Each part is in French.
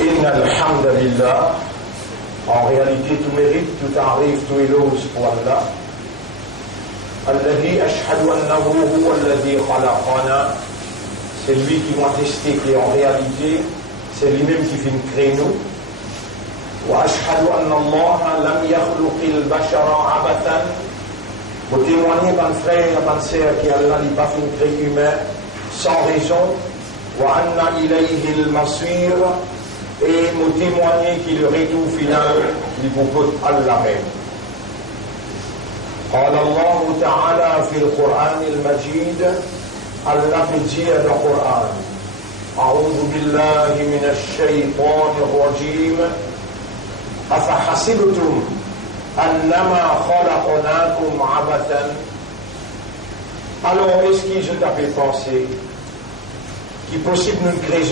Inna alhamdulillah, en réalité tout mérite, tout arrive, tout éloge pour Allah. Alladhi ashhadu annahu huwa alladhi khalaqana, c'est lui qui m'a testé qu'en réalité, c'est lui-même qui fait créer nous. Wa ashhadu anna Allah lam yakhluqil bashara abathan, pour témoigner, ban frère et ban sœur, qu'Allah n'a pas fait créer humain sans raison. Wa anna ilayhi al-masir, et nous témoigner qu'il le retour final, il vous peut Allah même. قال الله تعالى في القرآن المجيد الله في القرآن أعوذ بالله من الشيطان الرجيم أفحسبتم أنما خلقناكم عبثا. Alors est-ce que je t'avais pensé qu'il est possible de créer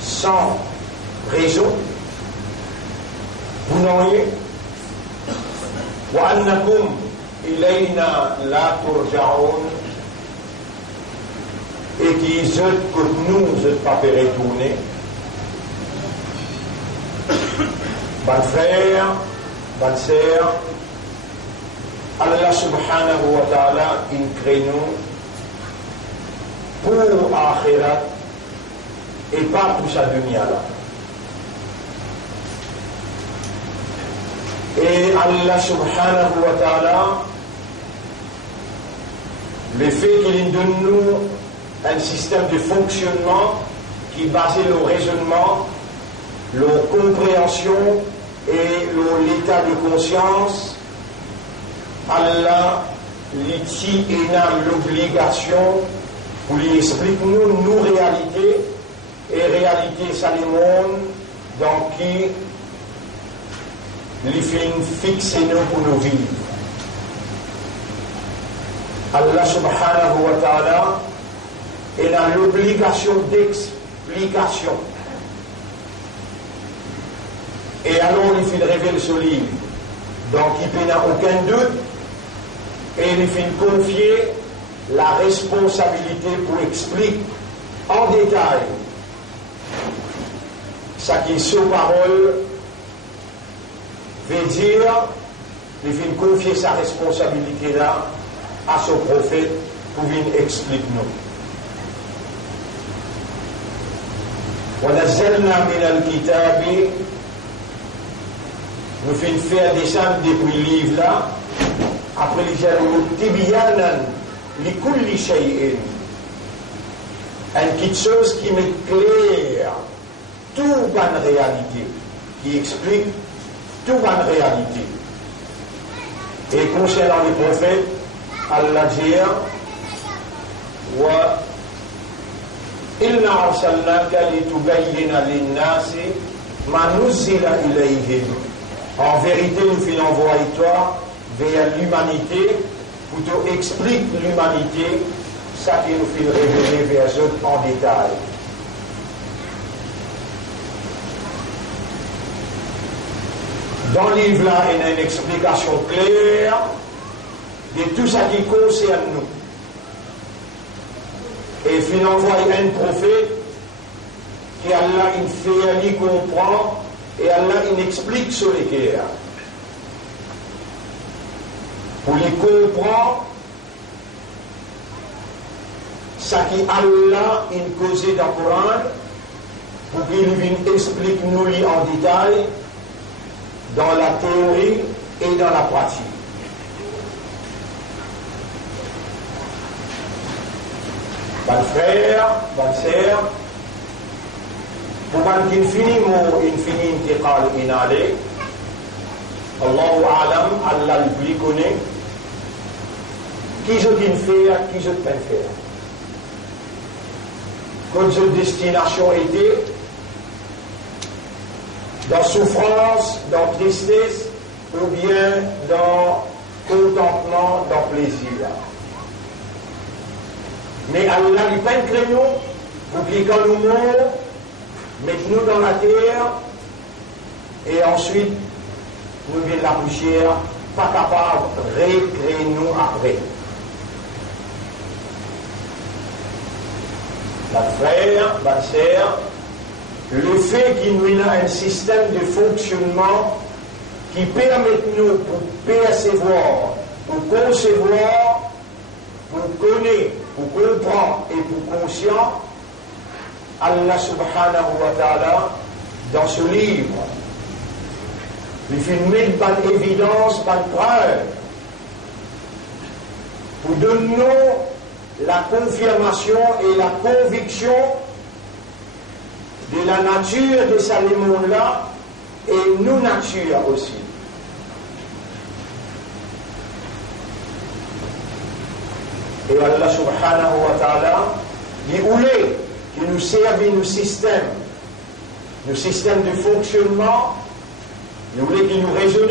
sans raison? Vous n'auriez wa annakum ilayna la turja'un, et qui que nous ne pas fait retourner. Ban frère, ban sœur, Allah subhanahu wa ta'ala il crée nous pour akhirat et pas pour sa dunya là. Et Allah subhanahu wa ta'ala, le fait qu'il donne nous un système de fonctionnement qui est basé sur le raisonnement, la compréhension et l'état de conscience, Allah l'ici et l'obligation pour lui expliquer nos réalités, et réalité ça le monde dans qui les films fixés nous pour nous vivre. Allah subhanahu wa ta'ala il a l'obligation d'explication. Et alors il fait révéler ce livre. Donc il n'a aucun doute et il fait confier la responsabilité pour expliquer en détail ce qui sous parole veut dire, il vient confier sa responsabilité là à son prophète pour venir expliquer nous. ونزلنا من الكتاب, nous faisons faire descendre depuis le livre là, après les jalous, tibyanan li kulli shay'in, une petite chose qui m'éclaire toute bonne réalité, qui explique toute bonne réalité. Et concernant les prophètes, Allah dit wa إِنَّا أَرْسَلْنَاكَ لِتُبَيِّنَ لِلنَّاسِ مَا نُزِّلَ إِلَيْهِمْ. En vérité, nous faisons envoyer toi vers l'humanité pour te expliquer l'humanité, ça qui nous fait révéler vers eux en détail. Dans le livre là, il y a une explication claire de tout ça qui concerne nous. Et il envoie un prophète qui Allah il fait, il comprend et Allah il explique sur les guerres. Pour les comprendre, ce qui Allah il causé dans le Coran, pour qu'il explique nous en détail dans la théorie et dans la pratique. Ban frère, ban sœur, pour qu'il finisse intiqal inale, Allahu a'lam, Allah le plus connaît, qui je t'ai fait, qui je t'ai fait. Quand cette destination était, dans souffrance, dans tristesse, ou bien dans contentement, dans plaisir. Mais Allah n'est pas un créneau pour qu'il nous morts, mettez-nous dans la terre, et ensuite, nous venons la poussière, pas capable de recréer nous après. Ma frère, ma sœur, le fait qu'il nous a un système de fonctionnement qui permet nous pour percevoir, pour concevoir, pour connaître, pour comprendre et pour conscient, Allah subhanahu wa ta'ala, dans ce livre, il fait mettre par évidence, par preuve, pour donner la confirmation et la conviction de la nature de ces mondes-là et nos natures aussi. Et Allah subhanahu wa ta'ala, il voulait qu'il nous serve nos systèmes de fonctionnement, il voulait qu'il nous raisonne,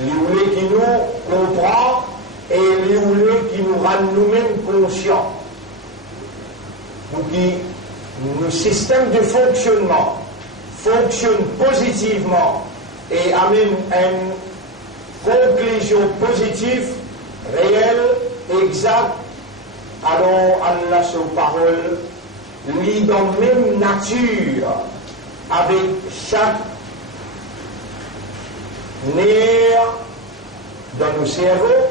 il voulait qu'il nous comprenne et il voulait qu'il nous rende nous-mêmes conscients. Pour que nos systèmes de fonctionnement fonctionnent positivement et amènent une conclusion positive, réelle, exacte. Alors Allah, sa parole, lit dans la même nature avec chaque nerf dans nos cerveaux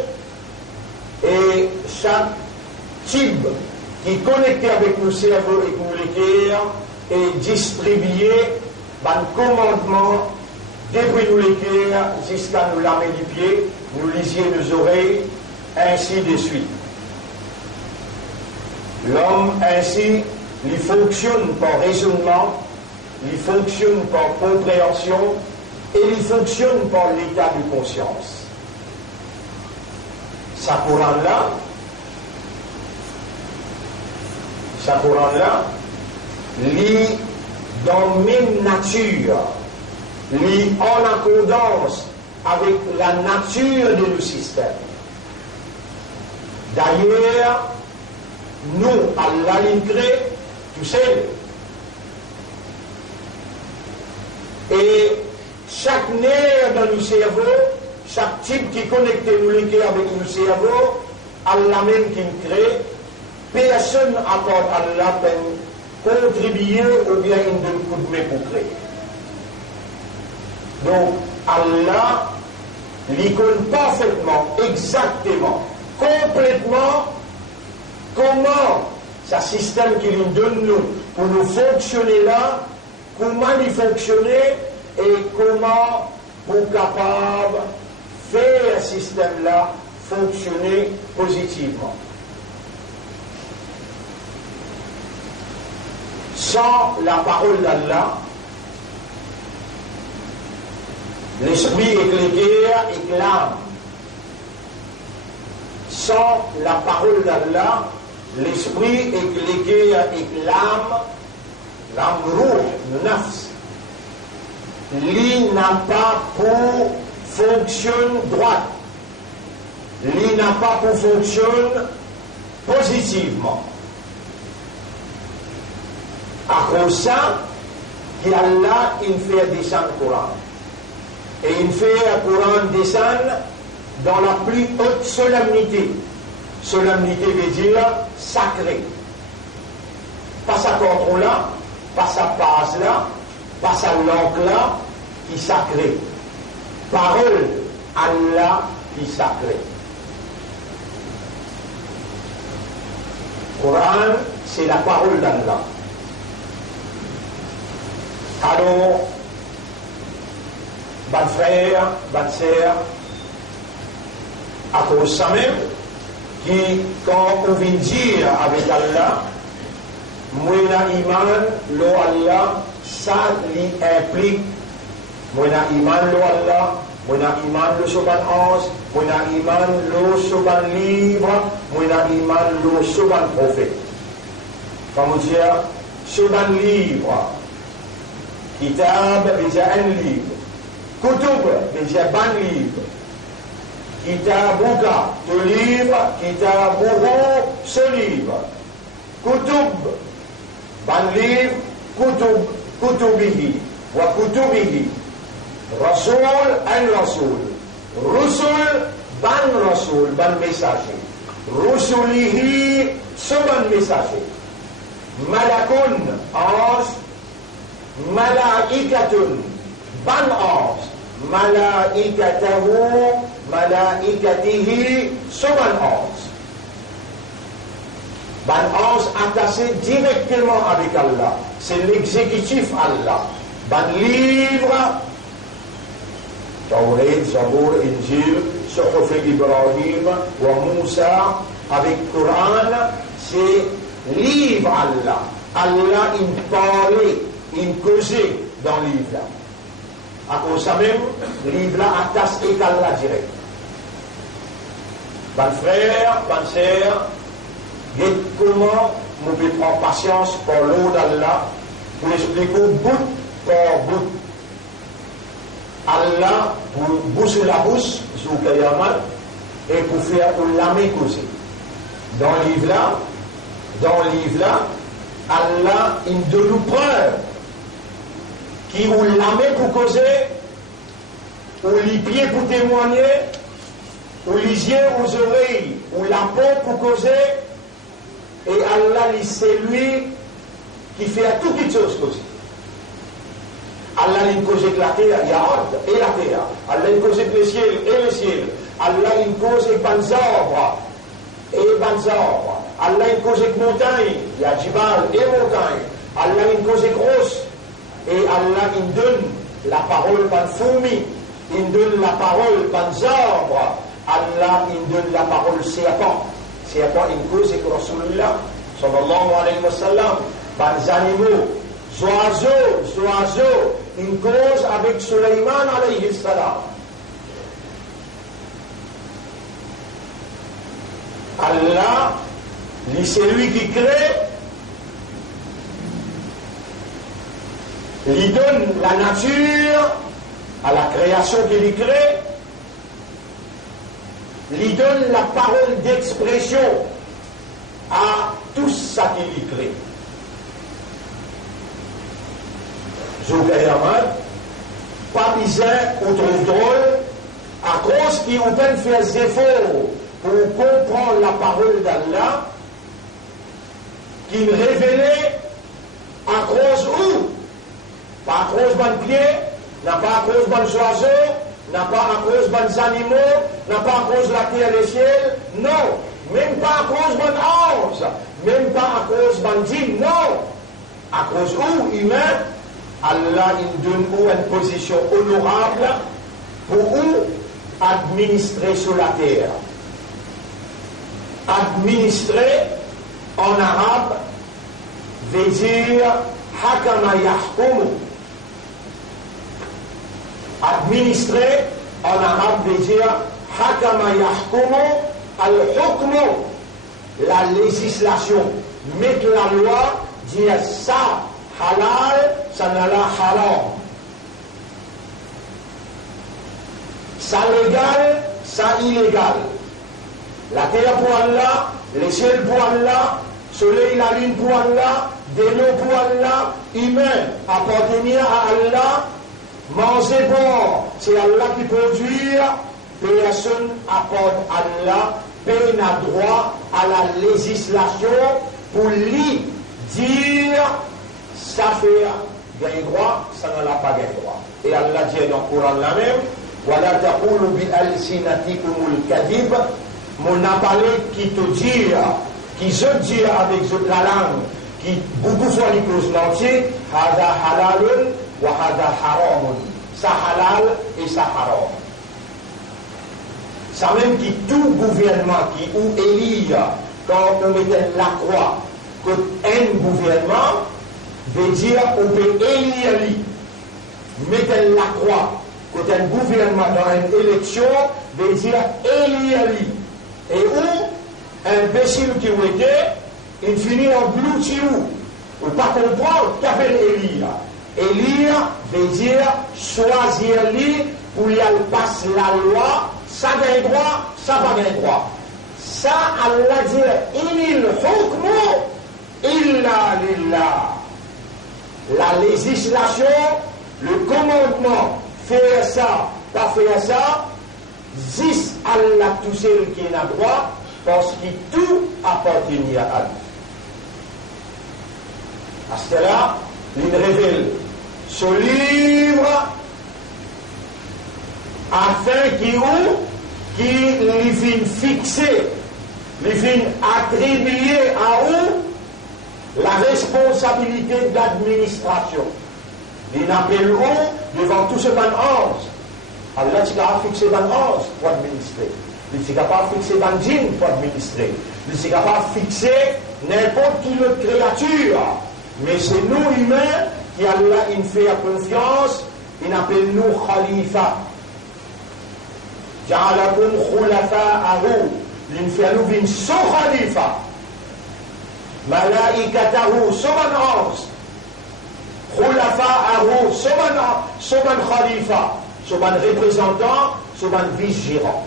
et chaque type qui est connecté avec nos cerveaux et nos cœurs est distribué par le commandement depuis nos cœurs jusqu'à nous lamer du pied, nous lisiez nos oreilles, ainsi de suite. L'homme ainsi, il fonctionne par raisonnement, il fonctionne par compréhension et il fonctionne par l'état de conscience. Sa Coran-là, lit dans la même nature, lit en accordance avec la nature de nos systèmes. D'ailleurs, nous, Allah l'a créé, tu sais. Et chaque nerf dans nos cerveaux, chaque type qui connecte nous les cœurs avec nos cerveaux, Allah même qui nous crée, personne à part Allah peut contribuer ou bien une donne coup de main pour créer. Donc, Allah lui connaît parfaitement, exactement, complètement comment ce système qu'il nous donne nous pour nous fonctionner là, comment il fonctionner et comment pour capable faire ce système là fonctionner positivement. Sans la parole d'Allah, l'esprit éclairé et l'âme. Sans la parole d'Allah, l'esprit éclairé et l'âme rouge, nafs, lui n'a pas pour fonctionner droite, lui n'a pas pour fonctionner positivement. À cause de ça, qu'Allah, il fait descendre le Coran. Et il fait le Coran descendre dans la plus haute solennité. Solennité veut dire sacré. Pas sa contrôle là, pas sa base là, pas sa langue là, qui sacré. Parole Allah qui sacré. Coran, c'est la parole d'Allah. Alors, bonne frère, bonne sœur, à cause de ça même, qui, quand on vient dire avec Allah, moi na iman, lo Allah, ça lui implique, moi na iman, lo Allah, moi na iman, lo soban ange, moi na iman, lo soban livre, moi na iman, lo soban prophète. Comment dire, soban livre, kitab, déjà un livre, kutub, déjà ban livre, kitabuka, ce livre, kitabuhu, ce livre, kutub, ban livre, kutub, kutubihi, wa kutubihi, rasoul, un rasoul, rusul, ban messager, rusulihi, ce ban messager, malakun, ange, malaikatun, ban ange, malaikatahu, malaikatihi, son ange. Ban ange attaché directement avec Allah. C'est l'exécutif Allah. Ban livre, Tawreed, Zabour, Injil, Suhuf Ibrahim, wa Moussa, avec Coran, c'est livre Allah. Allah, il parlait, il causait dans le livre là. À cause de ça même, le livre là attache avec Allah direct. Ban frère, ban sœur, comment nous pouvons prendre patience pour l'eau d'Allah pour expliquer bout par bout. Allah pour boucher la bouche sur le Kayamat et pour faire pour l'âme causer. Dans le livre là, Allah il donne nous preuve qui ou l'âme pour causer, ou les pieds pour témoigner, ou les yeux aux oreilles, ou la peau pour causer. Et Allah, c'est lui qui fait toutes les choses causer. Allah, il cause avec la terre, il y a ordre et la terre. Allah, il cause avec le ciel et le ciel. Allah, il cause avec les arbres et les arbres. Allah, il cause avec montagne, il y a Jibal et montagne. Allah, il cause avec grosse. Et Allah, il donne la parole par fourmi. Il donne la parole par arbres. Allah, il donne la parole serpent. Serpent, il cause avec Rasulullah, sallallahu alayhi wa sallam, par les animaux, oiseaux, il cause avec Suleiman alayhi salam. Allah, c'est lui qui crée, il donne la nature à la création qu'il crée, il donne la parole d'expression à tout ça qu'il crée. Zoukayaman, pas bizarre ou trouve drôle, à cause qu'il ont fait des efforts pour comprendre la parole d'Allah, qu'il révélait à cause où? Pas à cause d'un pied, n'a pas à cause d'un oiseau, n'a pas à cause des animaux, n'a pas à cause de la terre et le ciel, non, même pas à cause d'un ange, même pas à cause d'un djinn, non, à cause où humain, Allah il donne une position honorable pour administrer sur la terre. Administrer en arabe veut dire hakama yahkumu. Administrer en arabe veut dire hakama yahkumu al-hukmu, la législation, mettre la loi, dire ça halal, ça n'a la haram, ça légal, ça illégal, la terre pour Allah, le ciel pour Allah, soleil, la lune pour Allah, de l'eau pour Allah, humain appartenir à Allah. Manger bon, c'est Allah qui produit, personne apporte à Allah, personne n'a droit à la législation pour lui dire ça fait gain droit, ça n'a pas gain droit. Et Allah dit dans le Coran la même, Wala taqulu bi alsinatikumul kadhib, mon appelé qui te dit, qui se dit avec la langue, qui beaucoup fois les causes l'entier, hada halalun. Ça halal et ça haram. Ça même qui tout gouvernement qui ou élit quand on mettait la croix que un gouvernement veut dire on peut élire lui. Mettez la croix que un gouvernement dans une élection veut dire élire lui. Et où un imbécile qui ou était, il finit en blouti ou pas comprendre qu'appelle élire. Élire veut dire choisir lui pour y aller passer la loi, ça gagne droit, ça va gagner droit. Ça, Allah dit, inil hukmu illa lillah. La législation, le commandement, faire ça, pas faire ça, juste Allah tout seul qui est à droit, parce que tout appartient à lui. À ce là, il révèle ce livre afin qu'il vienne fixer, il vienne attribuer à eux la responsabilité d'administration. Il appelle eux devant tout ce ban 11. Allah est fixé ban 11 pour administrer. Il est capable de fixer ban 10 pour administrer. Il est capable de fixer n'importe quelle autre créature. Mais c'est nous humains qui Allah il fait confiance, il appelle nous khalifa. Ja'alakum khulafa'ahu. Il fait nous une son khalifa. Malaikatahu, soban 11. Khulafa'ahu, soban khalifa. Soban représentant, soban vice-gérant.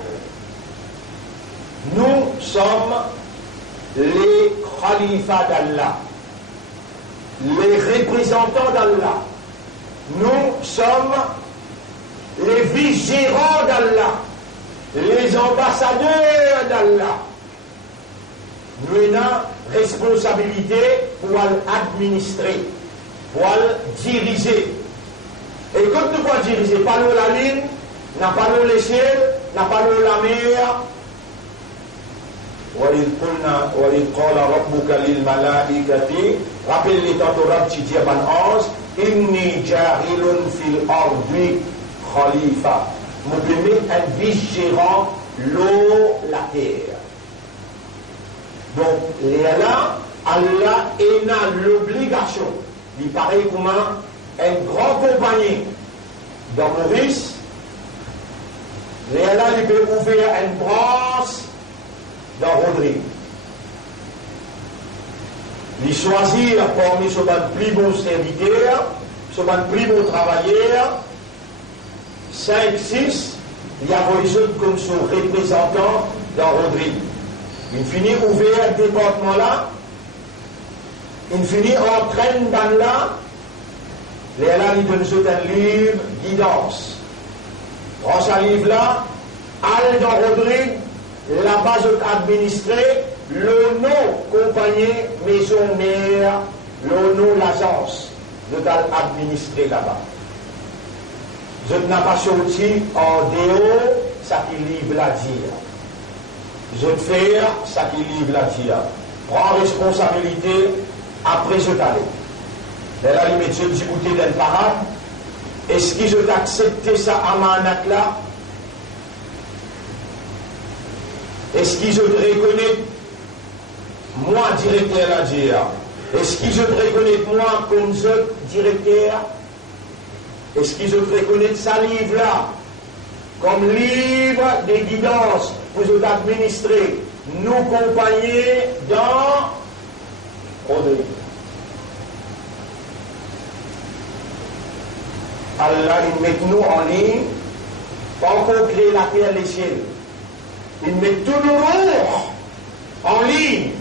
Nous sommes les khalifas d'Allah, les représentants d'Allah. Nous sommes les vice-gérants d'Allah, les ambassadeurs d'Allah. Nous avons responsabilité pour administrer, pour diriger. Et quand nous pouvons diriger, pas nous la ligne, n'a pas nous les ciels, n'a pas nous la mer. وإذ قال ربك للملائكة rappelle-les tantôt Rab qui dit à ban 11 إني جاعل في الأرض خليفة nous permet un vice-gérant l'eau, la terre. Donc là, Allah a l'obligation, il paraît comme un grand compagnie dans Maurice, là il peut ouvrir une branche dans Rodrigue. Il choisir parmi ce plus bons serviteurs, ce plus bons travailleurs, 5, 6, il y a besoin comme son représentant dans Rodrigue. Il finit ouvrir un département là, il finit entraîne dans là, là il donne un livre guidance. Prends ce livre là, allez dans Rodrigue, là-bas je administrer le nom compagnie maison mère, le nom l'agence, je dois administrer là-bas. Je n'ai pas sorti en dehors ça qui livre la dire. Je te fais ça qui livre la dire. Prends responsabilité après je t'allais. Mais là, il met Dieu du côté d'un parade. Est-ce que je t'accepte ça à ma là? Est-ce que je te reconnais moi directeur à dire? Est-ce que je te reconnais moi comme je directeur? Est-ce que je te reconnais ça livre là comme livre de guidance pour vous administrer, nous accompagner dans Rodrigue? Allah, il met nous en ligne, pas encore créer la terre et les ciels. Il met tout le monde en ligne.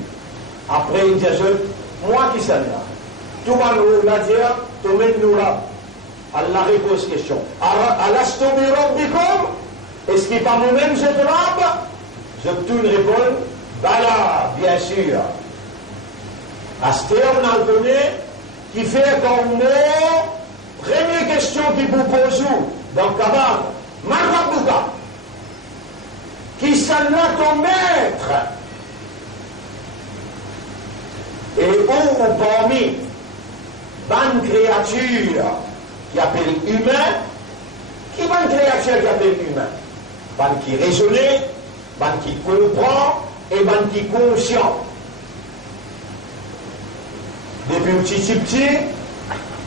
Après, il dit, moi qui suis là, tout le monde va dire, tout le monde nous là. Allah repose question. Est-ce qu'il pas moi-même je te rappe? Je tourne répondre, Bala, bien sûr. Asté, on a donné, qui fait comme mot, première question qui vous pose dans le cabane, Marabouka, qui s'en a ton maître? Et où parmi, bonne créature, qui appelle humain, qui va une créature qui appelle humain? Ban qui raisonne, ban qui comprend et ban qui conscient. Depuis petit,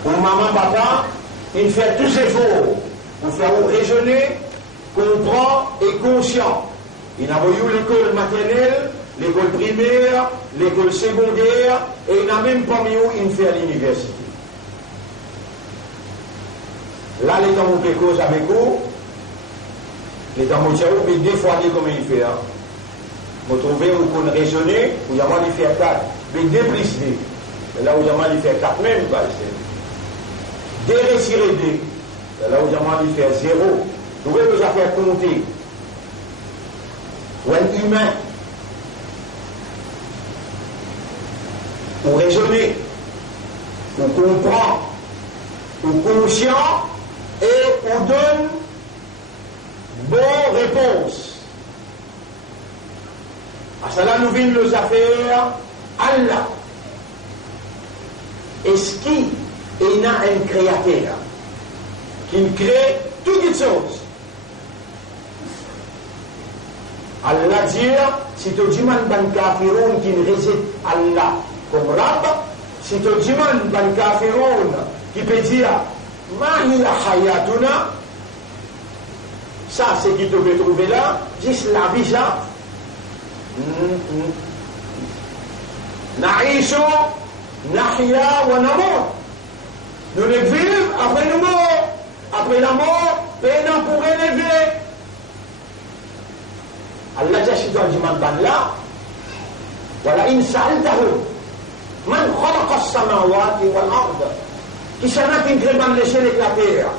ou maman, papa, il fait tous les efforts pour faire raisonner, comprendre et conscient. Il a eu l'école maternelle, l'école primaire, l'école secondaire, et il n'a même pas mis où il fait à l'université. Là, les temps où quelque chose avec vous, les temps où mais des fois, comment il fait. Vous trouvez où qu'on raisonne, où il y a moins de faire 4, mais des plus D. Là où il y a moins de faire 4 même, pas des retirer D. Là où il y a moins de faire 0. Vous pouvez nous faire compter. Ou un humain, ou raisonner, ou comprendre, ou conscient et ou donne bonne réponse. À cela nous vîmes nos affaires, Allah. Est-ce qu'il y a un créateur qui crée toutes les choses? Allah dit, si tu dis ban kafiroun qui réside Allah comme Rab, si tu dis ban kafiroun qui peut dire ma hiya hayatuna, ça c'est qui te peut trouver là, juste la vie ça. Naïsho, Nahya wa Namor. Nous les vivons, après nous morts. Après la mort, peine pour élever. Allah dit si tu as dit là, voilà, in sa'altahu man khalaqa as-samawati wal ard. Qui s'en a qui crée les cieux et la terre.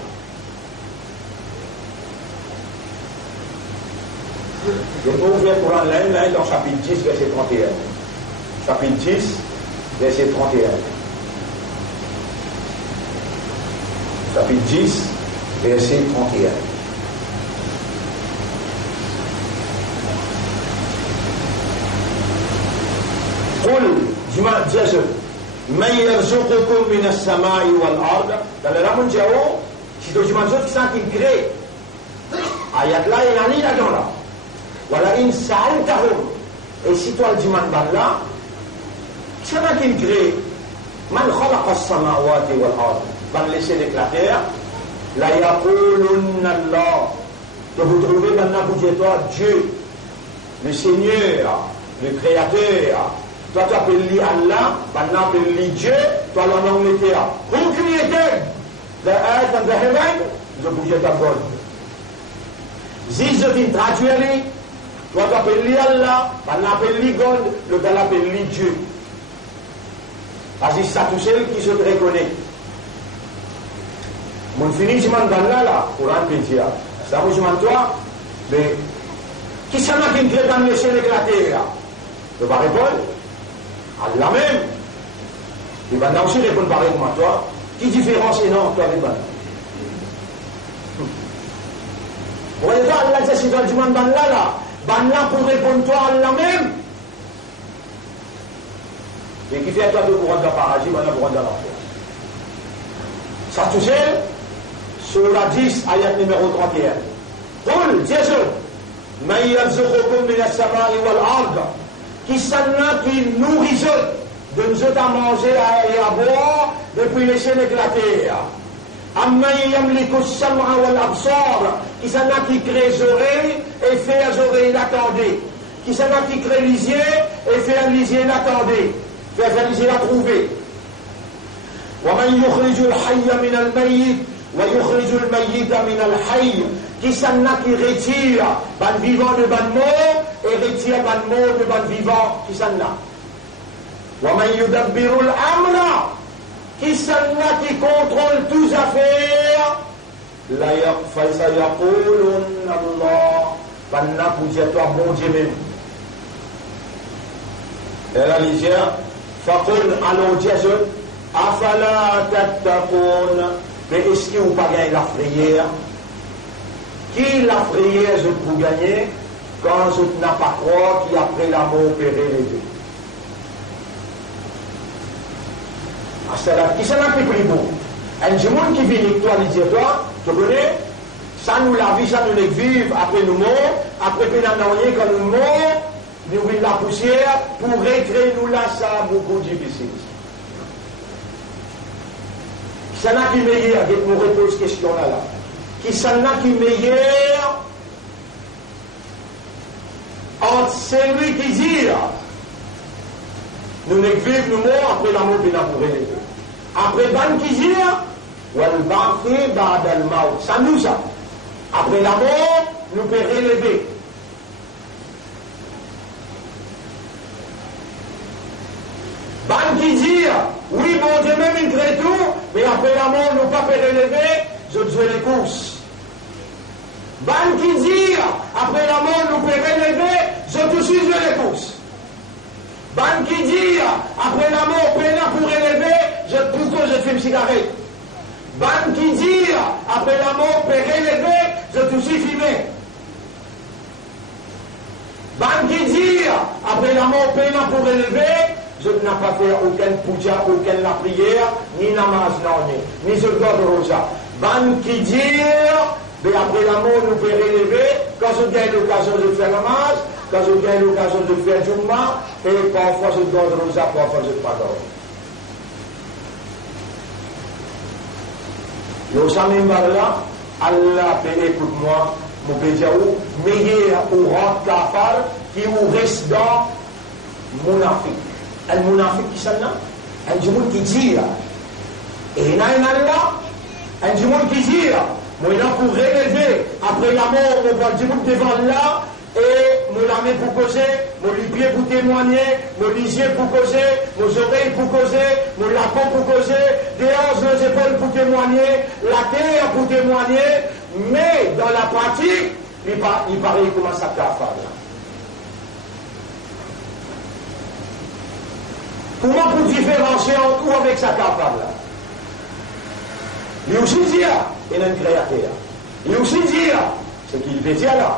Je peux ouvrir le Coran là, dans chapitre 10, verset 31. Chapitre 10, verset 31. Chapitre 10, verset 31. قل جماعة جزر من يرزقكم من السماء والأرض. Dans le Ramon Jao, si tu demandes qui sont qui créent, ayat là et l'année là-dedans là. Voilà une salle tahom. Et si toi le demandes là, qui sont qui créent, man khalaqa as-samawati wal ard. Van laisser l'éclater. La yaqulunna Allah. Que vous trouvez maintenant pour dire toi Dieu, le Seigneur, le Créateur. Toi tu appelles Allah, maintenant tu appelles Dieu, toi l'en Angleterre. Who created the earth and the heaven? Je vous dis ta God. This is traduit, toi tu appelles Allah, maintenant tu appelles God, le gars l'appelle Dieu. Parce que ça tout seul qui se reconnaît. Mon fini, je m'en donne là, pour un petit. Ça vous demande toi, mais qui s'en a qui ne crée dans le ciel et la terre? Je vais répondre. Allah même. Il va aussi répondre pareil comme à toi. Qui différence est non, toi, les balles? Vous voyez pas, Allah dit, si tu demandes dans là, là pour répondre toi, Allah même. Et qui fait toi de courant de la paradis, maintenant courant de l'enfer. Ça tout seul, sur la 10, ayat numéro 31. قل Jésus, من يرزقكم من السماء والأرض. Qui s'en a qui nourrit de nous à manger et à boire depuis les cieux et la terre. Amman yamliku as-sam'a wal absar. Qui s'en a qui crée les oreilles et fait les oreilles l'attendez. Qui s'en a qui crée les yeux et fait les yeux l'attendez. Fait les yeux la trouver. Wa man yukhriju al-hayya min al-mayyit wa yukhriju al-mayyita min al-hayy. Qui s'en a qui retire ban vivant de ban mort et retire ban mort de ban vivant. Qui s'en a? Wa man yudabbiru al-amra. Qui s'en a qui contrôle toutes affaires. La yaqulunna Allah. Ban na pour dire toi bon Dieu même. Et la légère. Faqul allons Jésus. Afala tattaqun. Mais est-ce que vous pas gagné la prière? Qui la prière je peux gagner quand je n'ai pas croire qui après la mort peut relever? Ah, c'est là qui c'est là qui prie bon. Un monde qui vit avec toi, il dit toi, tu connais, ça nous la vie, ça nous les vivre après nous morts, après que nous n'avons quand nous morts, nous vivons la poussière, pour recréer nous là, ça beaucoup difficile. C'est là qui meilleur, avec nous repose cette question là. Qui s'en a qui meilleur entre celui qui dit nous ne vivons nous morts après la mort de la mort. Après ban qui dit wal ba'thi ba'da al maut. Ça nous ça. Après la mort, nous peut relever. Ban qui dit oui, bon Dieu même il crée tout, mais après la mort, nous ne pas relever. Je joue les courses. Ban qui dit, après la mort, nous pouvons relever, je te suis jouer les courses. Ban qui dit, après la mort, peine pour relever, pourquoi je fume cigarette. Ban qui dit, après la mort, peut relever, je tout suffit. Ban qui dit, après la mort, peut pour relever, je n'ai pas fait aucun puja, aucune la prière, ni namaz, ni je garde rosa. Ban qui dit, mais après la mort, nous pouvons relever, quand je gagne l'occasion de faire namaz, quand je gagne l'occasion de faire jummah, et parfois je garde rosa, parfois je ne pas garde. Yo samim barla, Allah peut écoute-moi, mon pédiaou, meilleur ou rad kafar, qui ou reste dans munafik. Un munafik qui s'en a, un jumoul qui dit, et il y a un Allah, un jumoul qui dit, moi là pour relever, après la mort, on voit le jumoul devant Allah, et mon armée pour causer, mon pied pour témoigner, mon lisier pour causer, mon oreilles pour causer, mon lapin pour causer, des hanches, les épaules pour témoigner, la terre pour témoigner, mais dans la pratique, il paraît qu'il commence à faire là. Comment pour différencier entre ou avec sa cafard là? Il aussi dit, il y a une créature. Il aussi dit, c'est qu'il fait là.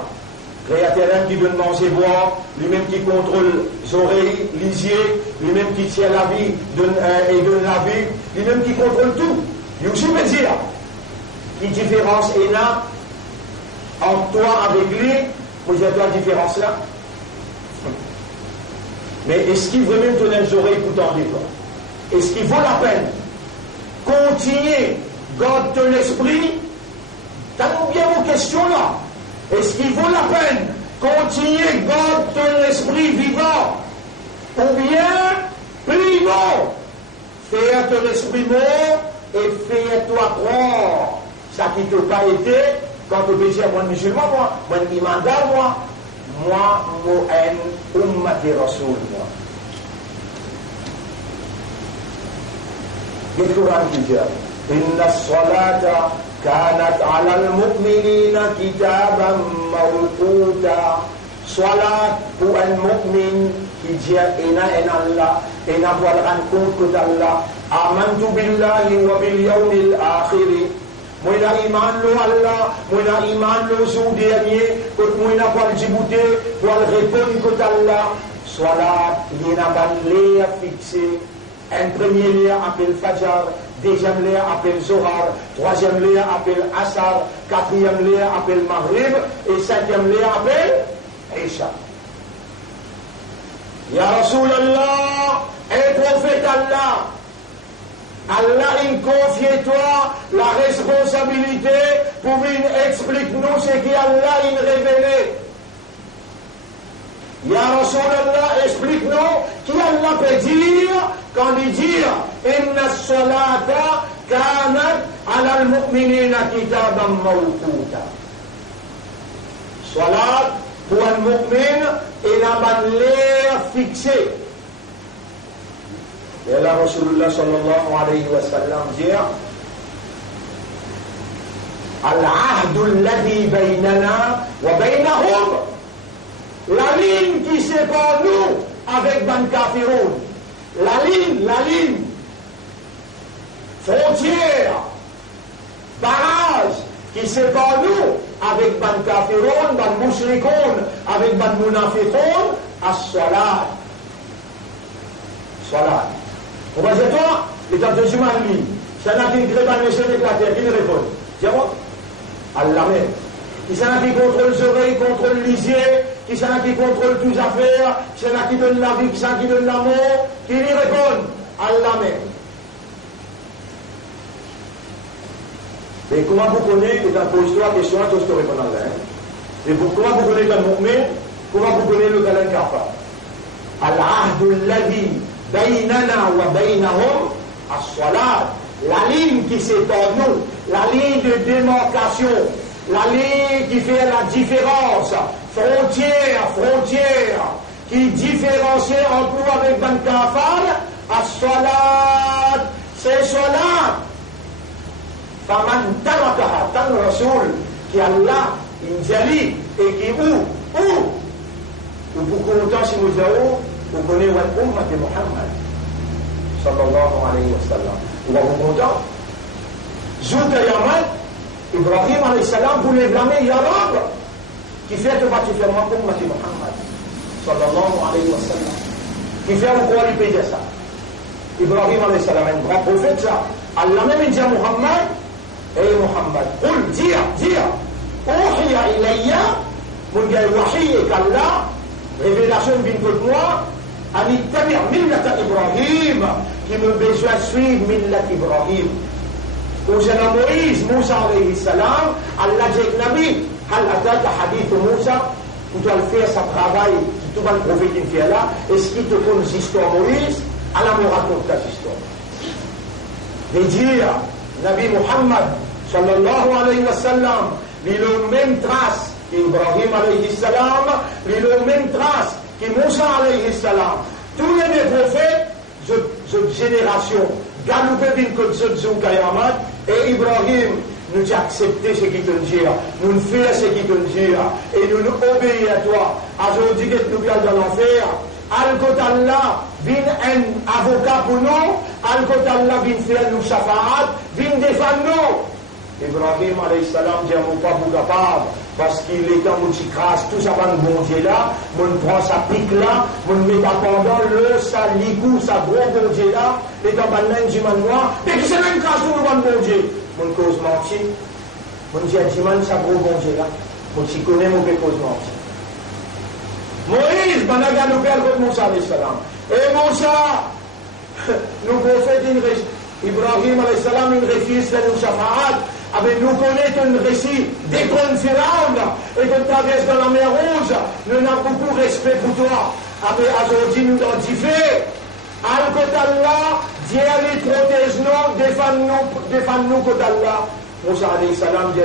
Créateur qui donne manger boire, lui-même qui contrôle les oreilles, les yeux, lui-même qui tient la vie et donne la vie, lui-même qui contrôle tout. Il aussi veut dire, quelle différence est là entre toi avec lui, vous avez la différence là. Mais est-ce qu'il veut même donner les oreilles pour t'en dire? Est-ce qu'il vaut la peine continuer, garde ton esprit? T'as-nous bien vos questions là? Est-ce qu'il vaut la peine continuer, garde ton esprit vivant? Ou bien, primo, faire ton esprit mort et faire-toi croire ça qui ne t'a pas été quand tu obéis à mon musulman, moi, mon imandar, moi, ummati rasoul, moi. Le Coran qui dit, inna as-salata kanat ala al-mu'minina kitaban mawquta. Salat pour un mu'min qui dit ina Allah, ina voit la rencontre d'Allah, amantu billahi wa bil yawmil akhir. Moi la iman lo Allah, moi la iman lo jour dernier, que moi n'a pas le djibouté, pour le répondre que Allah. Salat, il n'a pas l'air fixé. Un premier lien appelle Fajr, deuxième lien appelle Zohar, troisième lien appelle Asar, quatrième lien appelle Maghrib, et cinquième lien appelle Isha. Ya Rasulallah, et prophète Allah, Allah, il confie toi la responsabilité pour qu'il explique-nous ce qu'Allah il révélé. Ya Rasulallah, explique-nous qui Allah peut dire quand il dit Inna as-salata kanat ala al-mu'minina kitaban mawquta. Salat pour un mu'min il a l'air fixé. Et là, Rasulullah sallallahu alayhi wa sallam dit Al-ahdu alladhi baynana wa baynahum. La ligne qui sépare nous avec Ban Kafiroun. La ligne, frontière, barrage qui sépare nous avec Ban Kafiroun, Ban Mushrikoun, avec Ban Munafiqoun, as-salat. Salat. On va dire toi, les temps de jumeau lui, c'est un qui crée dans le ciel de la terre, qui répond. Dis-moi, Allah même. Qui c'est un qui contrôle les oreilles, contrôle les yeux, qui c'est un qui contrôle toutes les affaires, qui c'est un qui donne la vie, qui c'est un qui donne la mort, qui lui répond, Allah même. Mais comment vous connaissez, et dans pose-toi la question, toi je te réponds à Allah. Et comment vous connaissez le mu'min, comment vous connaissez le talent kafar? Al-ahdu alladhi baynana wa baynahum as-salat. La ligne qui sépare nous, la ligne de démarcation, la ligne qui fait la différence, frontière, qui différencie entre nous avec Ban Kafar, as-salat, c'est salat. Faman tarakaha, tan Rasoul, qui Allah, injali, et qui où, ou beaucoup longtemps si nous avons, vous connaissez l'umma de Muhammad, sallallahu alayhi wa sallam. Vous êtes content? Zout Yaman, Ibrahim alayhi salam voulait blâmer Ya Rab, qui fait que tu fais moi pour Muhammad, sallallahu alayhi wa sallam, qui fait pourquoi il paye ça. Ibrahim alayhi salam, un grand prophète, ça. Allah même dit à Muhammad, et Muhammad, قل dis, أوحي إلي, mon gars, wahi et qu'Allah, révélation vient contre moi, أن اتبع ملة إبراهيم, qui me besoin suivre ملة إبراهيم. وجنا Moïse, Moussa alayhi salam, Allah dit Nabi, هل أتاك حديث موسى, tu dois le faire, ça travaille, tout le prophète qui fait là, est-ce qu'il te connaît l'histoire Moïse, Allah me raconte ta histoire. De dire, Nabi Muhammad, sallallahu alayhi wa sallam, il a la même trace qu'Ibrahim alayhi salam, il a la même trace que Moussa alayhi salam. Tous les prophètes, cette génération, Galoupé bin Kotzotzu Kayamat, et Ibrahim, nous acceptons ce qu'il te dit, nous faisons ce qu'il te dit, et nous obéissons à toi. Aujourd'hui, que nous allons dans l'enfer, Al-Kotallah, vin un avocat pour nous, Al-Kotallah vin faire nous shafa'at, vin défendre nous. Ibrahim alayhi salam dit à mon pas pour capable, parce qu'il est dans mon petit crasse, tout ça va nous bon Dieu là, mon prend sa pique là, mon met à pendant le, sa ligou, sa gros bon Dieu là, et dans ma main du manoir, et qui s'est même crasse tout le bon Dieu. Mon cause menti, mon Dieu a dit, man, sa gros bon Dieu là, mon t'y connais mon cause menti. Moïse, Banaga nous perd contre Moussa alayhi salam. Et Moussa, nous prophètes Ibrahim alayhi salam, une réfisse nous shafa'at, avec nous connaître un récit des grands Pharaon, et qu'on traverse dans la mer Rouge, nous avons beaucoup de respect pour toi. Avec aujourd'hui nous identifier, Al-Kotallah, Dieu les protège nous, défend-nous Kotallah. Moussa alayhi salam, Dieu,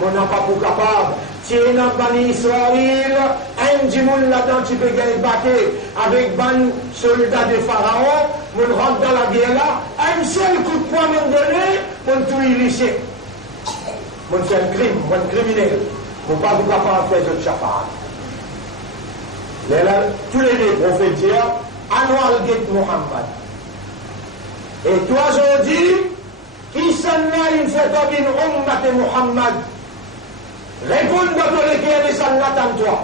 mon n'a pas pour capable. Tiens, dans Bani Israël, un dimoun là-dedans, tu peux gagner baquet avec ban soldat de Pharaon, mon rentre dans la guerre là, un seul coup de poing me donné, mon tout illicite. Mon c'est un crime, mon criminel. Mon pas vous capable de faire de chafa. Tous les prophètes disent, Anwal Get Muhammad. Et toi aujourd'hui, qui s'en a une fait comme une ummat de Muhammad? Réponds dans le cœur de Salat en toi.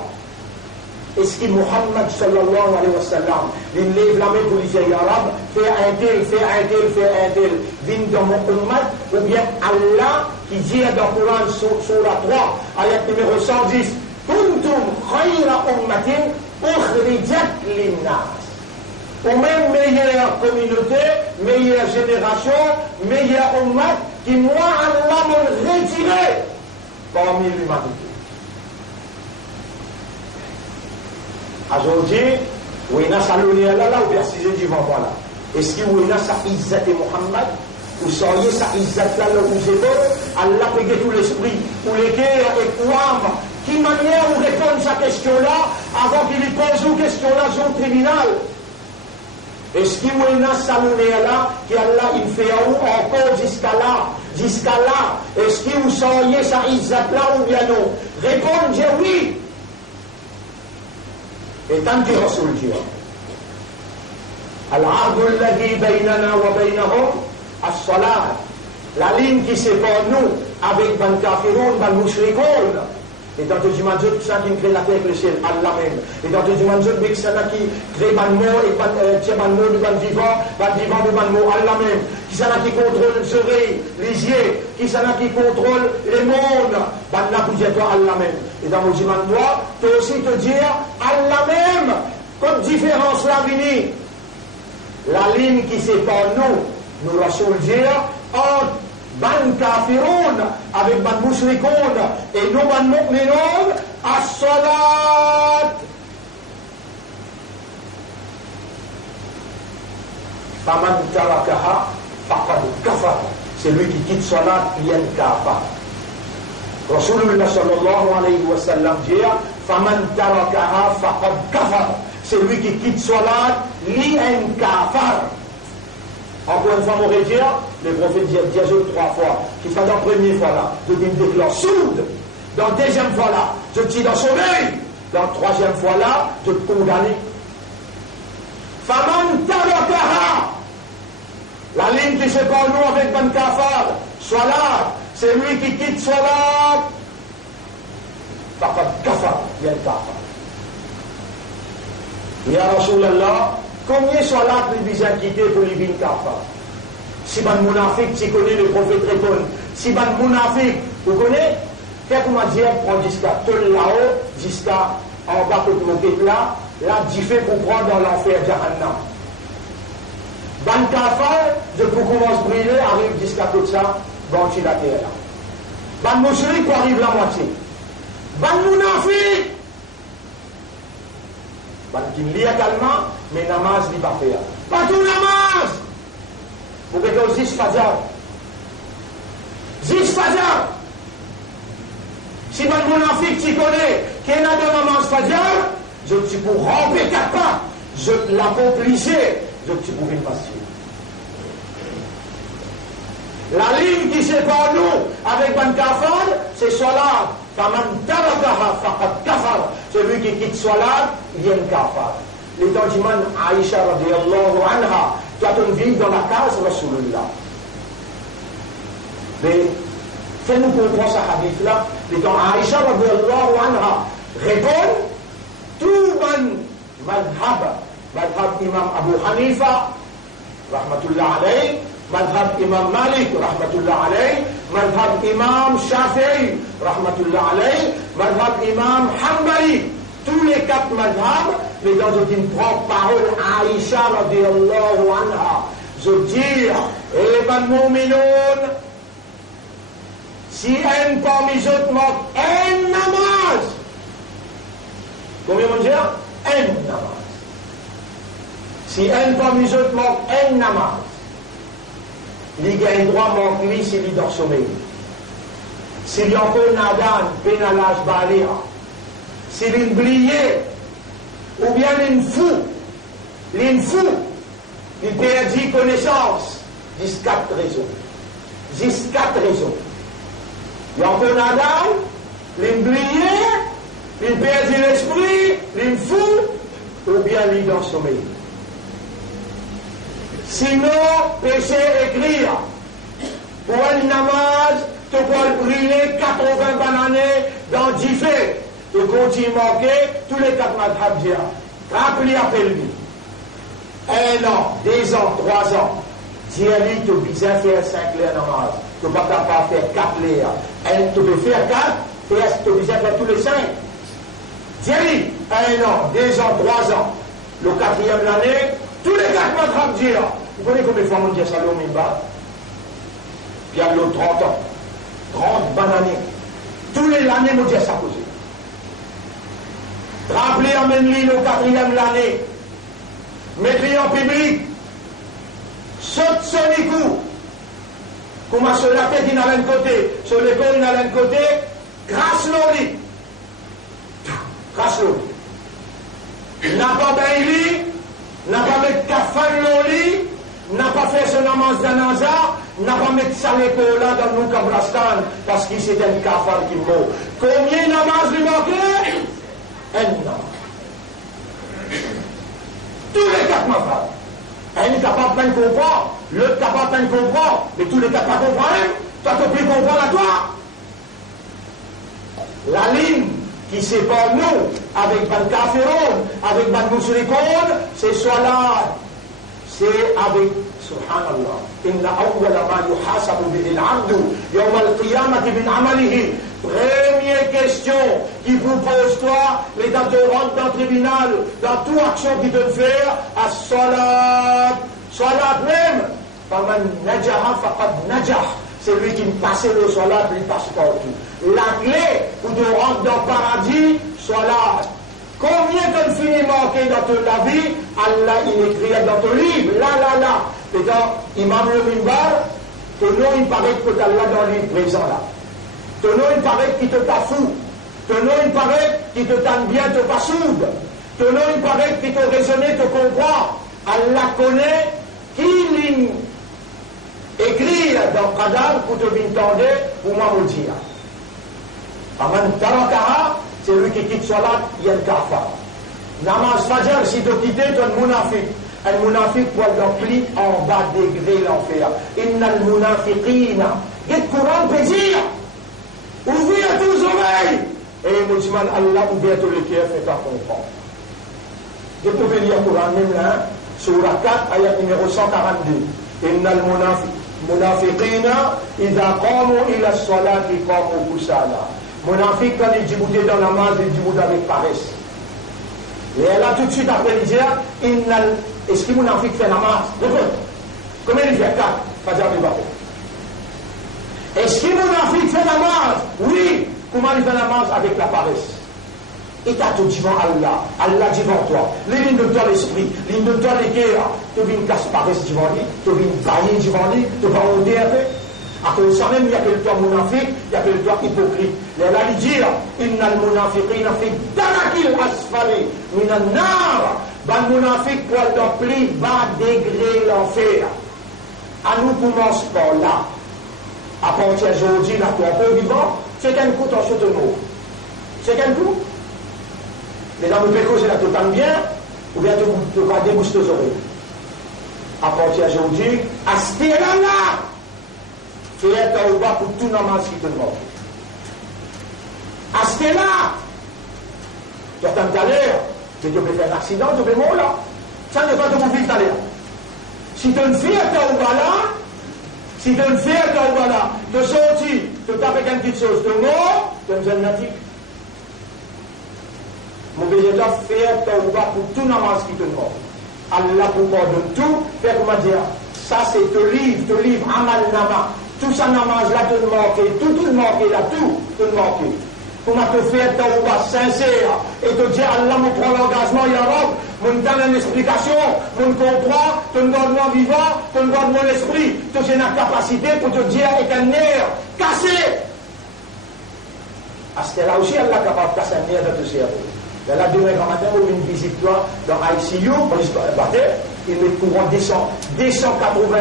Est-ce que Muhammad sallallahu alayhi wa sallam, il lève la main pour les Arabes, fait un tel, vient dans mon ummat, ou bien Allah qui dit dans le Coran sur la 3, ayat numéro 110, Kuntum khayra ummatin ukhrijat linnas. Ou même meilleure communauté, meilleure génération, meilleure ummat, qui moi Allah m'a retiré parmi l'humanité. Aujourd'hui, où il y a saloni là, ou bien si je dis voilà. Est-ce qu'il y a sa izzat de Muhammad, ou soyez sa izzat là, où c'est bon, Allah peut tout l'esprit, ou les guerres et quoi, qui manière où répondre à cette question-là, avant qu'il lui pose une question-là sur le tribunal. Est-ce qu'il y a saloni là, qui Allah il fait encore jusqu'à là, est-ce qu'il y a sa izzat là, ou bien non? Répondez oui. Et tant que Rasoul dit, Al-Ardul ladhi baynana wa baynahum as-salat, la ligne qui sépare nous avec ban kafiroun, ban mushrikoun, et dans tout le monde, ça qui crée la terre et le ciel, Allah même, et dans tout le monde, ça qui crée ban mort et ban mort du ban vivant du ban mort, Allah même, qui ça qui contrôle le soleil, les yeux, qui ça qui contrôle les mondes, ban la pour dire toi Allah même. Et dans mon dimanche, toi, tu peux aussi te dire Allah même, comme différence la vini. La ligne qui sépare nous Rasoul dire, entre ban kafiroun, avec ban mushrikoun, et nous ban mu'minoun, as-salat. Faman tarakaha, faqad kafar. C'est lui qui quitte salat, il y a un kafar. Rasulullah sallallahu alayhi wa sallam dit Faman tarakaha faqad kafar. C'est lui qui quitte salat, li en kafar. Encore une fois, mon dire, le prophète dit 3 fois. Qu'il fait dans la première fois là, je me déclare sourde. Dans la deuxième fois là, je tire dans son œil. Dans la troisième fois là, je te condamne. Faman tarakaha. La ligne qui sépare nous avec ban kafar, Salat, c'est lui qui quitte salat. Faqad kafar, il y a le kafar. Ya Rasulallah, combien salat les bisans quittés pour les bin kafar? Si ban mounafik, tu connais le prophète répond. Si ban mounafik, vous connaissez? Qu'est-ce qu'on m'a dit? Prends jusqu'à tout là-haut, jusqu'à en bas de mon là, là, tu fais pour prendre dans l'enfer Jahannam. Ban kafar, je peux commencer à brûler, arrive jusqu'à tout ça, bon, tu la terre là. Ban mouchrik, pour arrive la moitié. Ban mounafik, ban qui lit également, mais namaz n'est pas fait. Pas tout namaz! Vous pouvez dire 10 fajr. 10 fajr. Si ban mounafik, tu connais, qu'il y a de namaz fajr, je te pour ramper 4 pas, je l'accomplissais. Je te pouvais passer. La ligne qui sépare nous avec Ban Kafar, c'est Salat. Faman tarakaha faqad kafar. Celui qui quitte Salat, il y a une Kafar. Les temps d'Iman Aïcha radiyallahu anha, qui a une vie dans la case Rasulullah. Mais, fais-nous comprendre ce hadith-là. Les temps Aïcha radiyallahu anha répond, tout man madhab. Madhab Imam Abu Hanifa, rahmatullah alayh, madhab Imam Malik, rahmatullah alayh, madhab Imam Shafi'i, rahmatullah alayh, madhab Imam Hanbali. Tous les 4 madhabs, mais dans une propre parole, Aïcha radiyallahu anha, je dis, et ban mu'minoun, si un parmi eux manque un namaz, combien on dit? Un namaz. Si un parmi eux manque un namaz, il a un droit manque lui s'il est dans le sommeil. S'il y a encore nadan, pénalage baléa, s'il est oublié, ou bien il est fou, il perdit connaissance, 14 raisons. 14 raisons. Il y a encore nadan, il est oublié, il perdit l'esprit, il est fou, ou bien il est dans le sommeil. Sinon, péché écrire. Pour un namaz, tu peux brûler 80 bananes dans 10 faits. Tu continues à manquer tous les 4 madhab d'hier. Rappelez à lui. 1 an, 2 ans, 3 ans. Dis-lui, tu peux bien faire 5 lèvres namaz. Tu ne peux pas faire 4 lèvres. Tu peux faire 4, tu peux bien faire tous les 5. Dis-lui, 1 an, 2 ans, 3 ans. Le 4e l'année, tous les 4 madhab d'hier. Vous connaissez combien de fois on dit ça au Mimba? Puis il y a l'autre 30 ans. 30 bananes. Tous les années, on dit ça posé. Rappelez, emmène-lui le 4e l'année. Mettez-le en public. Saute sur les coups. Comment sur la tête, il a l'un côté. Sur les côtes, il a l'un côté. Grâce l'oli. Grâce l'oli. N'a pas bailli. N'a pas mis kafan l'oli. N'a pas fait son namaz d'anaza, n'a pas mis ça l'épaule là dans le Kabrastan parce qu'il c'était un kafar qui mort. Combien de namaz lui manquait? Un namaz. Tous les 4 mafas. Un n'est capable de comprendre, l'autre capable de comprendre, mais tous les 4 pas comprendre, toi tu peux comprendre à toi. La ligne qui sépare nous avec Ban Kafirun, avec Ban Mushrikun, c'est Salat. C'est avec, subhanallah, inna awwala ma yuhasabu bihi al-'abdu yawm al-qiyamati min 'amalihi. Première question qui vous pose toi, les dates de rentre dans le tribunal, dans toute action qu'il doit faire, à Salat. Salat même, faman najaha faqad najah. C'est lui qui passe le Salat, il passe partout. La clé pour te rentrer dans le paradis, Salat. Combien de finis manqués dans toute la vie, Allah il écrit dans ton livre, là. Et dans Imam le Mimbar, ton nom il paraît que tu as là dans le livre présent là. Ton nom il paraît qu'il te pas fou. Ton nom il paraît qu'il te tente bien, te pas sourde. Ton nom il paraît qu'il te raisonne, te comprend. Allah connaît qui écrit dans le Qadar pour te entendre, pour moi me dire. Aman tarakaha, c'est lui qui quitte Salat, il y a le kafar. Namaz Fajr, si tu quittes, tu es un munafik. Un munafik pour remplir en bas degré l'enfer. Inna al-munafiqina Et le Coran peut dire, ouvrez tous les oreilles. Et moi, je Allah, ouvrez tous les cœurs, faites à comprendre. Je peux lire le Coran même là, surah 4, ayat numéro 142. Inna al-munafiqina, idha qamu ila salati qamu kusala. Munafiq, quand il dit dans la namaz, il dit avec paresse. Et elle a tout de suite après il dit, est-ce que munafiq fait namaz? Combien il fait 4? Fajr al-Baqi. Est-ce que munafiq fait namaz? Oui. Comment il fait namaz? Avec la paresse. Et t'as tout devant Allah, Allah devant toi, les lignes de toi l'esprit, les lignes de toi les cœurs, tu viens casse paresse devant lui, tu viens bailler devant lui, tu vas monter un peu. À cause de ça même, il y a que le toi monafique, il y a que le toi hypocrite. Et là, il dit, Innal munafiqina fi darakil asfali, minan nar, ban munafique pour le plus bas degré l'enfer. À nous commence par là. À partir d'aujourd'hui, là, tu es un peu vivant, c'est qu'un coup, t'en sautes mot. C'est qu'un coup. Mais dans le péco, c'est là, tu parles bien, ou bien tu vas débousser tes oreilles. À partir d'aujourd'hui, à ce là, fais un tauba pour tout namaz qui te demande. À ce là, tu attends tout à l'heure, mais tu peux faire un accident, tu peux mourir là. Ça ne va pas te bouffer tout à l'heure. Si tu ne fais un tauba là, si tu ne fais un tauba là, tu sortis, tu tapes quelque petite chose, tu mort, tu es un natif. Mon bénédicteur fait un tauba pour tout namaz qui te demande. Allah pour pardonner tout, fait comment dire, ça c'est te livre, amal nama. Tout ça namaz là te manquer, tout te manquer là, tout te manquer. Comment te faire un tauba sincère et te dire Allah me prend l'engagement, il y a me donne une explication, me comprend, te donne moi vivant, te donne mon esprit, te donne la capacité pour te dire avec un nerf cassé. À ce là aussi Allah est capable de casser un nerf de ton cerveau. Là, demain grand matin, on une visite toi dans ICU, il met courant 280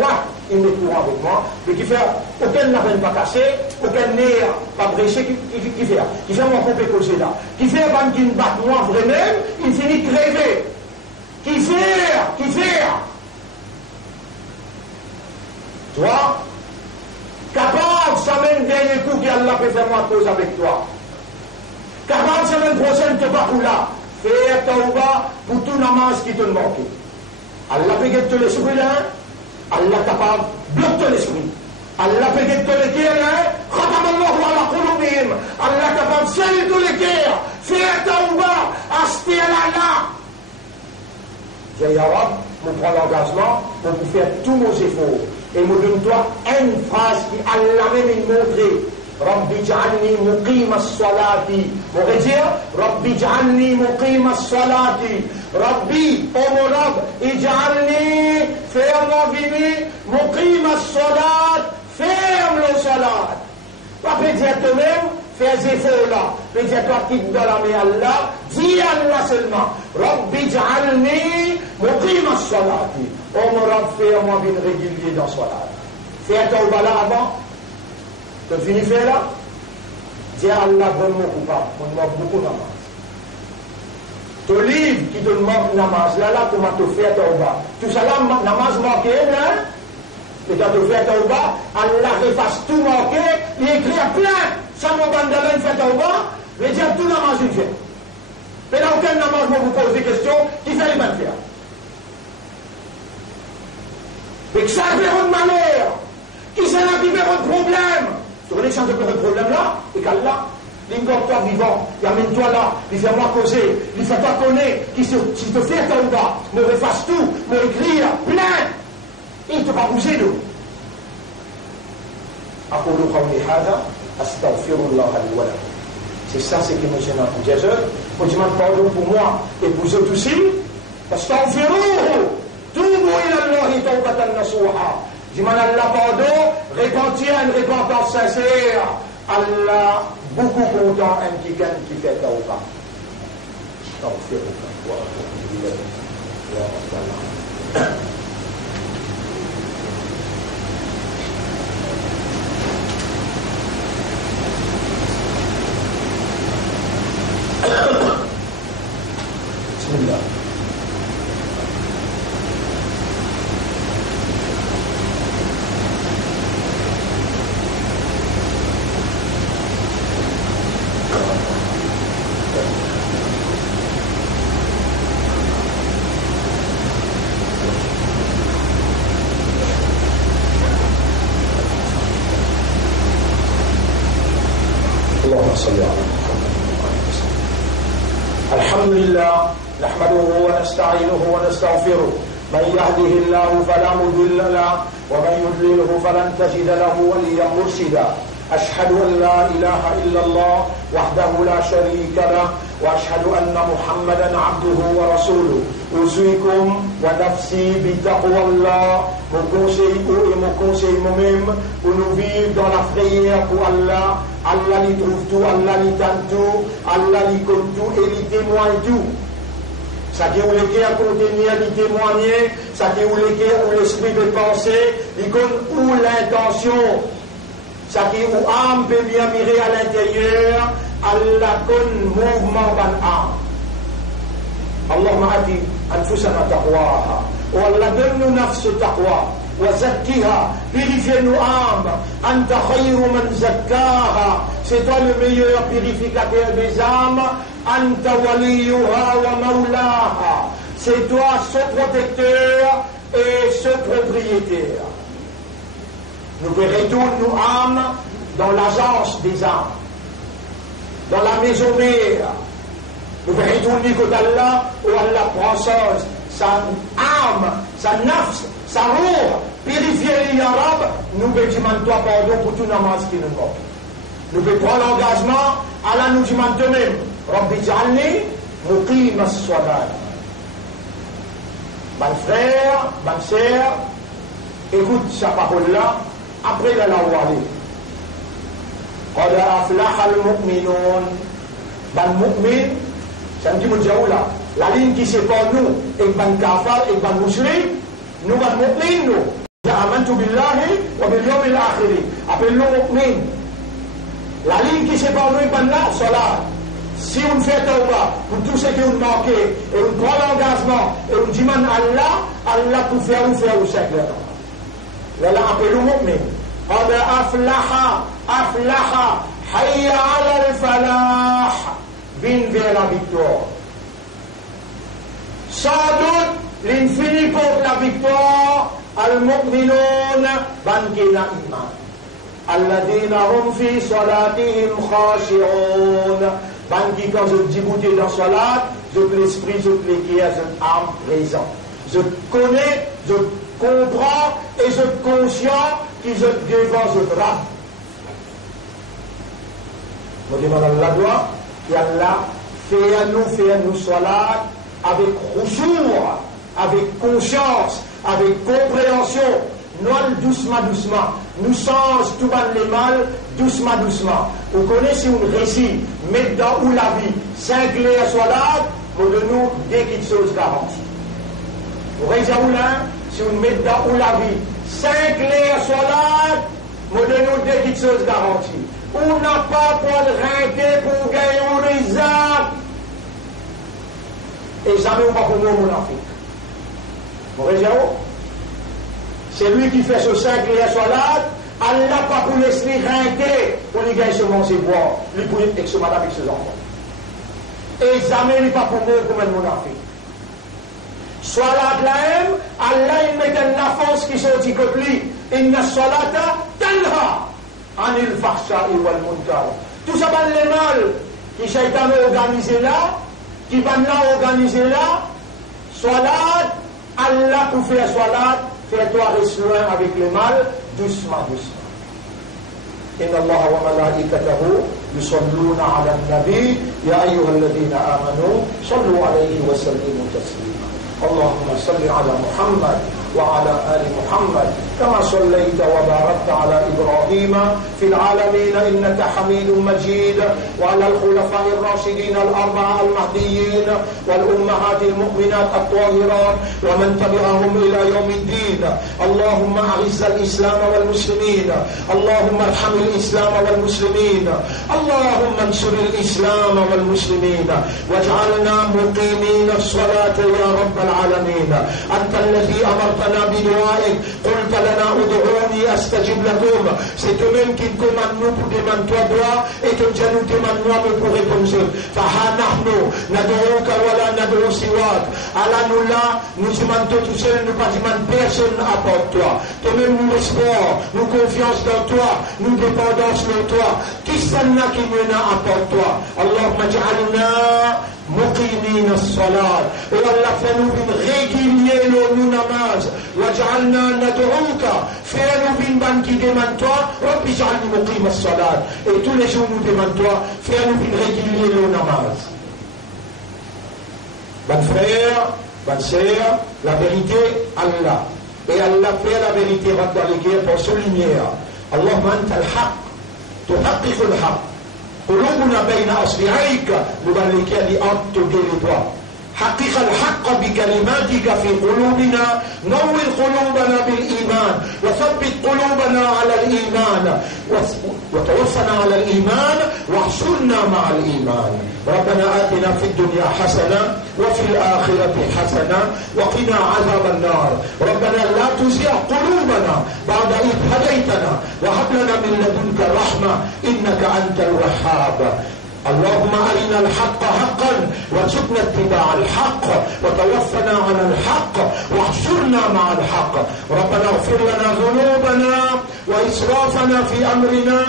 watts, il met courant avec moi, mais qui fait aucun n'a pas cassé, aucun nerf pas bréché, qui fait mon compé causé là, qui fait un qui me bat moi vraiment, il finit crevé, qui fait, toi, capable, ça même dernier coup qu'Allah peut faire moi cause avec toi. 40 semaines prochaines, tu vas là. Fais un tauba pour tout namaz qui te manque. Allah peut guetter l'esprit là. Allah capable bloquer l'esprit. Allah peut guetter le cœur là. Khatamallahu ala qulubihim. Allah capable sceller tous les cœurs. Fais un tauba. Acheter là. J'ai ya Rab, je prends l'engagement pour vous faire tous nos efforts. Et me donne-toi une phrase qui Allah même montré. Rabbi ij'alni muqima as-salati. On va dire Rabbi ij'alni muqima as-salati. Rabbi, oh mon Rabb, ij'alni, ferme-moi vini, muqima as-salat, ferme le salat. Pas peut dire toi-même, fais des efforts là. Peut dire toi qui dans la main Allah, dis Allah seulement. Rabbi ij'alni muqima as-salati. Oh mon Rabb, ferme-moi vini régulier dans le salat. Fais un tauba là avant. Tu finis de faire là? Dis à Allah, donne-moi coupable. On demande beaucoup de namaz. Ton livre qui te demande namaz, là, comment tu fais tauba. Tout ça là, namaz manqué, là. Et quand tu fais tauba, Allah efface tout manqué, il écrit à plein. Ça, mon bandala, il fait tauba, mais dire tout namaz, il fait. Mais dans aucun namaz, moi, vous pose des questions, qui fait les bonnes faire. Et que ça a fait un malheur, qui s'en a fait un problème. Tu connais ça de problème là, et qu'Allah, l'incorpore vivant, il amène-toi là, il fait moi causer, il fait toi connaître, qui te fait un tauba, me refasse tout, me écrire, plein, il ne te pas bouger d'eau. C'est ça, c'est que nous sommes en Jésus. Faut demander pardon pour moi et pour eux aussi. Astaghfiruhu, tubu ila Allahi tawbatan nasuha. Demande Allah pardon, repentir une repentance sincère. Allah, beaucoup content, un qui fait tauba. Bismillah. اللهم صل على محمد وعلى آله وسلم. الحمد لله نحمده ونستعينه ونستغفره. من يهده الله فلا مضل له ومن يضلله فلن تجد له وليا مرشدا. أشهد أن لا إله إلا الله وحده لا شريك له وأشهد أن محمدا عبده ورسوله. أوصيكم ونفسي بتقوى الله. Mon conseil et mon conseil moi-même pour nous vivre dans la prière pour Allah. Allah lui trouve tout, Allah lui tente tout, Allah lui compte tout et lui témoigne tout. Ça qui est où les à contenir, lui témoigner, ça qui est où les où l'esprit peut penser, il compte où l'intention. Ça qui est où âme peut bien mirer à l'intérieur, Allah compte mouvement d'un âme. Allahumma ati anfusana taqwaha. Oh Allah, donne-nous nafs taqwa. وزكها, purifie-nous âme. Anta khayru man zakkaha, c'est toi le meilleur purificateur des âmes. Anta waliyuha wa maulaha, c'est toi ce protecteur et ce propriétaire. Nous retournons nos âmes dans l'agence des âmes, dans la maison mère. Nous retournons côté Allah, où Allah prend sa âme, sa nafs, sa roue, purifier ya Rab, nous demandons toi pardon pour tout namaz qui nous manque. Nous prenons l'engagement, Allah nous demande de même, Rabbi Jalni, Muqim as-Salat. Mon frère, ma sœur, écoute sa parole-là, après la lawali. Qad aflaha al-mu'minun. Ban mu'min, c'est un petit mot de là. La ligne qui sépare nous et ban kafar et ban musulman, nous ban mu'min nous. Amantu billahi wa bil yawmil akhir. Appelons mu'min. La ligne qui sépare nous et ban la salat. Si on fait tawba pour tout ce qui nous manque et on prend l'engagement et on demande Allah, Allah peut faire ou siècle. Là, appelons mu'min. Qad aflaha, aflaha, hayya ala al-falah. Viens vers la victoire. Sans doute, l'infini pour la victoire, al-mu'minun bankina iman. Alladina hum fi salatihim khashi'un. Banki, quand je dis goûter dans salat, je l'esprit, je l'équerre, je âme présent. Je connais, je comprends et je conscient que je devant, je rate. Je demande à Allah doigt, et Allah fait à nous salat avec khushu', avec conscience, avec compréhension. Non, doucement, doucement. Nous change tout les mal, doucement, doucement. Vous connaissez une récit, mettre dans où la vie, 5 clés soit là, pour de nous, dès qu'il chose garantie. Vous voyez où là, si vous mettez dans où la vie, 5 clés soit là, pour de nous, dès qu'il chose garantie. On n'a pas pour le rinquer pour gagner un réserve. Et jamais on va pour nous, mon Afrique. Vous voyez où? C'est lui qui fait ce 5 clés soit là, Allah pas pour laisser rinquer pour lui gagner ce manger boire, lui pour avec ce madame avec ses enfants. Et jamais il n'est pas pour moi comme un monarchie. Soit là de l'aime, Allah il met une offense qui sont dit que lui, inna salata tanha anil fahsha'i wal munkar. Tout ça va les mal qui shaitan a organisé là, qui va là organiser là, soit là, Allah pour faire soit là, fais-toi rester loin avec le mal, doucement, doucement. إن الله وملائكته يصلون على النبي يا أيها الذين آمنوا صلوا عليه وسلموا تسليما. اللهم صل على محمد وعلى آل محمد كما صليت وباركت على إبراهيم في العالمين إنك حميد مجيد وعلى الخلفاء الراشدين الأربعة المهديين والأمهات المؤمنات الطاهرات ومن تبعهم إلى يوم الدين. اللهم أعز الإسلام والمسلمين، اللهم ارحم الإسلام والمسلمين، اللهم انصر الإسلام والمسلمين واجعلنا مقيمين الصلاة يا رب العالمين. أنت الذي أمرتنا بدعائك، قلت lana ud'uni astajib lakum. C'est eux-mêmes qui commandent nous pour demander toi droit et que nous demandons nous pour répondre. Faha nahnu nad'uka wa la nad'u siwak. Allah nous là, nous demandons tout seul, nous pas demandons personne à part toi. Toi-même nous l'espoir, nous confiance dans toi, nous dépendance de toi. Qui s'en a qui nous a à part toi? Allahumma ja'alna muqimin as-salat. Et Allah fait nous régulier nos namaz. Waj'alna nad'uka. Fais-nous une bande qui demande toi. Rabbi ja'alni muqim as-salat. Et tous les jours nous demandons toi. Fais-nous une régulier nos namaz. Bon frère, bonne sœur, la vérité, Allah. Et Allah fait la vérité rentre dans les guerres pour souligner. Allahumma anta al-haq. تحقق الحق قلوبنا بين أصبعيك نبلغ لأنت جلدوا حقق الحق بكلماتك في قلوبنا نور قلوبنا بالإيمان وثبت قلوبنا على الإيمان وتوفنا على الإيمان واحشرنا مع الإيمان ربنا آتنا في الدنيا حسنة وفي الآخرة حسنة وقنا عذاب النار ربنا لا تزغ قلوبنا بعد إذ هديتنا وهب لنا من لدنك رحمة إنك أنت الوهاب اللهم أرنا الحق حقا وارزقنا اتباع الحق وتوفنا على الحق واحشرنا مع الحق ربنا اغفر لنا ذنوبنا وإسرافنا في أمرنا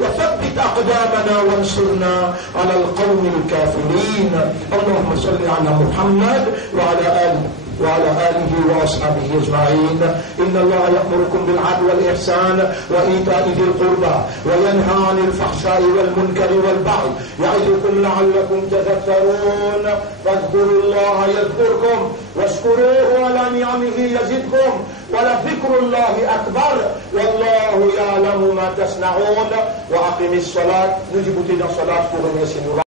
وثبت أقدامنا وانصرنا على القوم الكافرين اللهم صل على محمد وعلى آله وأصحابه أجمعين إن الله يأمركم بالعدل والإحسان وإيتاء ذي القربى وينهى عن الفحشاء والمنكر والبغي يعظكم لعلكم تذكرون فاذكروا الله يذكركم واشكروه على نعمه يزدكم ولذكر الله أكبر والله يعلم ما تصنعون وأقم الصلاة نجب تنا صلاة pour remercier